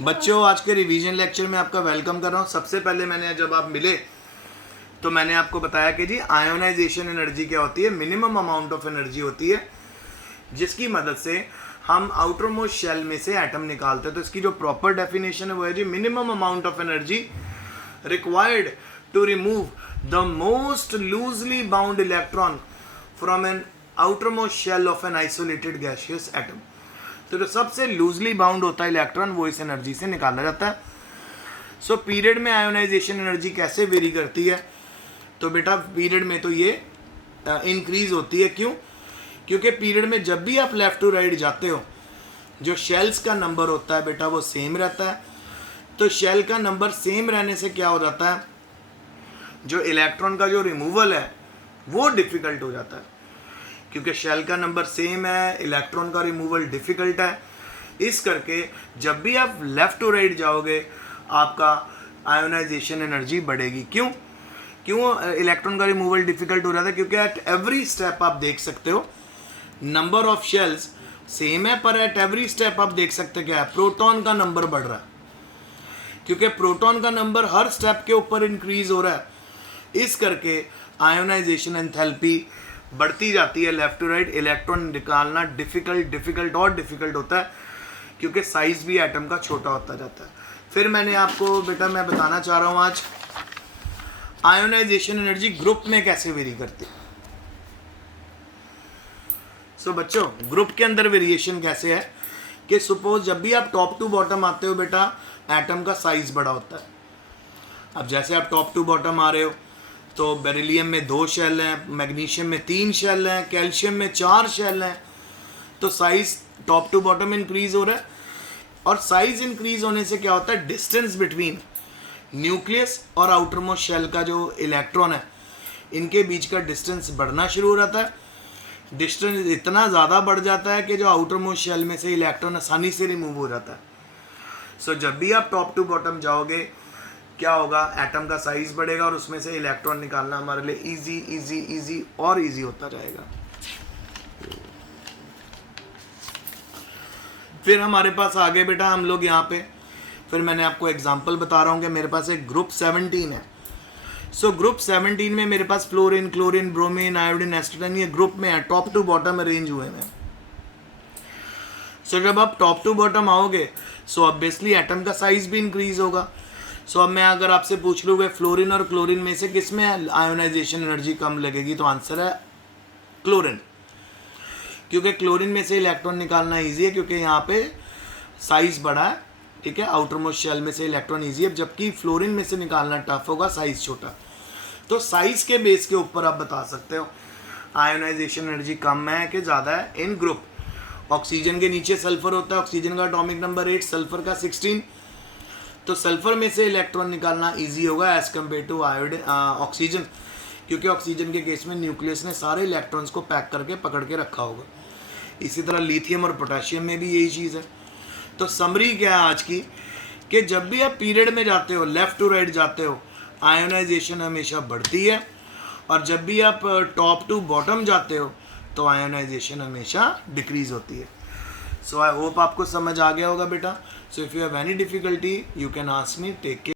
बच्चों, आज के रिवीजन लेक्चर में आपका वेलकम कर रहा हूँ। सबसे पहले मैंने जब आप मिले तो मैंने आपको बताया कि जी आयोनाइजेशन एनर्जी क्या होती है, मिनिमम अमाउंट ऑफ एनर्जी होती है जिसकी मदद से हम आउटर मोस्ट शेल में से एटम निकालते हैं। तो इसकी जो प्रॉपर डेफिनेशन है वो है जी minimum amount of energy required to remove the most loosely bound electron from an outermost shell of an isolated gaseous atom. तो जो सबसे लूजली बाउंड होता है इलेक्ट्रॉन वो इस एनर्जी से निकाला जाता है। सो पीरियड में आयोनाइजेशन एनर्जी कैसे वेरी करती है? तो बेटा पीरियड में तो ये इंक्रीज होती है। क्यों? क्योंकि पीरियड में जब भी आप लेफ्ट टू राइट जाते हो जो शेल्स का नंबर होता है बेटा वो सेम रहता है। तो शेल का नंबर सेम रहने से क्या हो जाता है, जो इलेक्ट्रॉन का जो रिमूवल है वो डिफ़िकल्ट हो जाता है। क्योंकि शेल का नंबर सेम है, इलेक्ट्रॉन का रिमूवल डिफ़िकल्ट है। इस करके जब भी आप लेफ़्ट टू राइट जाओगे आपका आयोनाइजेशन एनर्जी बढ़ेगी। क्यों इलेक्ट्रॉन का रिमूवल डिफ़िकल्ट हो जाता है? क्योंकि एट एवरी स्टेप आप देख सकते हो नंबर ऑफ शेल्स सेम है, पर एट एवरी स्टेप आप देख सकते क्या है, प्रोटॉन का नंबर बढ़ रहा है। क्योंकि प्रोटॉन का नंबर हर स्टेप के ऊपर इंक्रीज हो रहा है। इस करके आयोनाइजेशन एंथैल्पी बढ़ती जाती है लेफ्ट टू राइट। इलेक्ट्रॉन निकालना डिफ़िकल्ट होता है क्योंकि साइज भी एटम का छोटा होता जाता है। फिर मैंने आपको बेटा मैं बताना चाह रहा हूँ आज आयोनाइजेशन एनर्जी ग्रुप में कैसे वेरी करती है। सो बच्चों, ग्रुप के अंदर वेरिएशन कैसे है कि सपोज जब भी आप टॉप टू बॉटम आते हो बेटा एटम का साइज बड़ा होता है। अब जैसे आप टॉप टू बॉटम आ रहे हो तो बेरिलियम में 2 शेल हैं, मैग्नीशियम में 3 शेल हैं, कैल्शियम में 4 शेल हैं। तो size top to bottom increase हो रहा है। और साइज इंक्रीज होने से क्या होता है, डिस्टेंस बिटवीन न्यूक्लियस और आउटर मोस्ट शेल का जो इलेक्ट्रॉन है इनके बीच का डिस्टेंस बढ़ना शुरू हो जाता है। डिस्टेंस इतना ज़्यादा बढ़ जाता है कि जो आउटर मोस्ट शेल में से इलेक्ट्रॉन आसानी से रिमूव हो जाता है। सो जब भी आप टॉप टू बॉटम जाओगे क्या होगा, एटम का साइज बढ़ेगा और उसमें से इलेक्ट्रॉन निकालना हमारे लिए इजी और इजी होता जाएगा। फिर हमारे पास आगे बेटा हम लोग यहाँ पे फिर मैंने आपको एग्जांपल बता रहा हूँ कि मेरे पास एक ग्रुप 17 है। सो ग्रुप 17 में मेरे पास fluorine, chlorine, bromine, iodine, astatine ये ग्रुप में है, टॉप टू बॉटम अरेंज हुए हैं। सो जब आप टॉप टू बॉटम आओगे सो ऑब्वियसली एटम का साइज भी इंक्रीज होगा। सो अब मैं अगर आपसे पूछ लूँ फ्लोरीन और क्लोरीन में से किस में आयोनाइजेशन एनर्जी कम लगेगी, तो आंसर है क्लोरीन। क्योंकि क्लोरीन में से इलेक्ट्रॉन निकालना ईजी है क्योंकि यहाँ पे साइज बड़ा है, ठीक है, आउटर मोस्ट शेल में से इलेक्ट्रॉन ईजी है, जबकि फ्लोरीन में से निकालना टफ होगा, साइज छोटा। तो साइज के बेस के ऊपर आप बता सकते हो आयोनाइजेशन एनर्जी कम है कि ज़्यादा है। इन ग्रुप ऑक्सीजन के नीचे सल्फर होता है, ऑक्सीजन का एटॉमिक नंबर 8, सल्फर का 16। तो सल्फर में से इलेक्ट्रॉन निकालना ईजी होगा एज़ कम्पेयर टू ऑक्सीजन, क्योंकि ऑक्सीजन के केस में न्यूक्लियस ने सारे इलेक्ट्रॉन्स को पैक करके पकड़ के रखा होगा। इसी तरह लिथियम और पोटेशियम में भी यही चीज़ है। तो समरी क्या है आज की कि जब भी आप पीरियड में जाते हो, लेफ़्ट टू राइट जाते हो, आयोनाइजेशन हमेशा बढ़ती है, और जब भी आप टॉप टू बॉटम जाते हो तो आयोनाइजेशन हमेशा डिक्रीज होती है। सो आई होप आपको समझ आ गया होगा बेटा। So if you have any difficulty you can ask me. Take care.